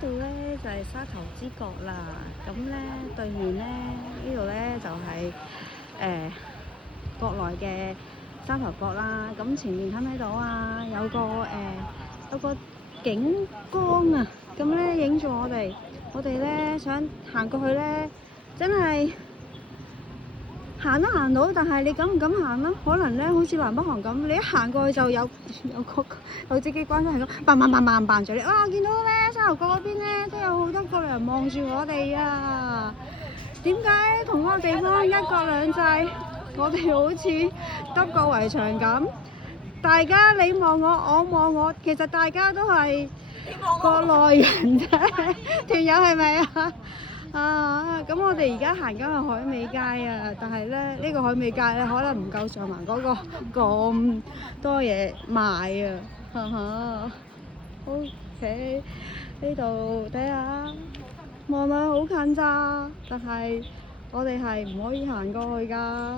度咧就係沙頭之角啦，咁咧對面咧呢度咧就係國內嘅沙頭角啦。咁前面睇唔睇到啊？有個景光啊，咁咧影住我哋。我哋咧想行過去咧，真係行都行到，但係你敢唔敢行啊？可能咧好似南北韓咁，你一行過去就有支機關槍係咁嘭住你。哇！見到咧沙頭角嗰邊咧都有好多個人望住我哋啊！點解同嗰個地方一國兩制，我哋好似得個圍牆咁？大家你望我，我望我，其實大家都係國內人啫，團友係咪啊？咁我哋而家行緊去海味街啊，但係咧呢個海味街咧可能唔夠上環嗰個咁多嘢賣啊，OK，呢度睇下，望落去好近咋，但係我哋係唔可以行過去㗎。